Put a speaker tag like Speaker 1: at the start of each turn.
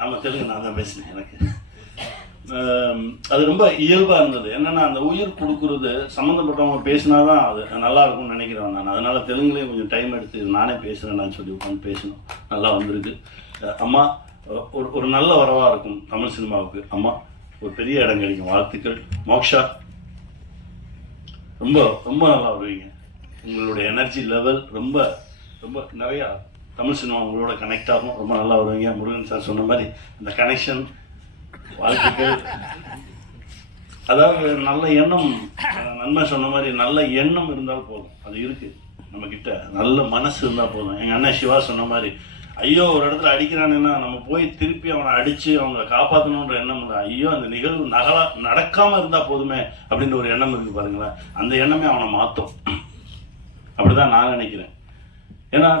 Speaker 1: ஆமாம் தெலுங்கு நான் தான் பேசினேன் எனக்கு. அது ரொம்ப இயல்பாக இருந்தது. என்னென்னா அந்த உயிர் கொடுக்குறது சம்மந்தப்பட்டவங்க பேசினாதான் அது நல்லா இருக்கும்னு நினைக்கிறேன் நான். அதனால் தெலுங்குலேயும் கொஞ்சம் டைம் எடுத்து நானே பேசுகிறேன்னு சொல்லி உட்காந்து பேசணும். நல்லா வந்திருக்கு. அம்மா ஒரு ஒரு நல்ல வரவாக இருக்கும் தமிழ் சினிமாவுக்கு. அம்மா ஒரு பெரிய இடம் கிடைக்கும். வாழ்த்துக்கள். மோக்ஷா ரொம்ப ரொம்ப நல்லா வருவீங்க. உங்களுடைய எனர்ஜி லெவல் ரொம்ப ரொம்ப நிறையா தமிழ் சினிமா உங்களோட கனெக்ட் ஆகும். ரொம்ப நல்லா வருவீங்க. முருகன் சார் சொன்ன மாதிரி அந்த கனெக்ஷன் வாழ்த்துக்கள். அதாவது நல்ல எண்ணம் நன்மை சொன்ன மாதிரி நல்ல எண்ணம் இருந்தால் போதும். அது இருக்கு. நம்ம கிட்ட நல்ல மனசு இருந்தால் போதும். எங்கள் அண்ணன் சிவா சொன்ன மாதிரி ஐயோ ஒரு இடத்துல அடிக்கிறானுன்னா நம்ம போய் திருப்பி அவனை அடித்து அவங்கள காப்பாற்றணுன்ற எண்ணம் இல்லை. ஐயோ அந்த நிகழ்வு நகலா நடக்காமல் இருந்தால் போதுமே அப்படின்ற ஒரு எண்ணம் இருக்குது பாருங்களேன். அந்த எண்ணமே அவனை மாற்றும் அப்படிதான் நான் நினைக்கிறேன். ஏன்னா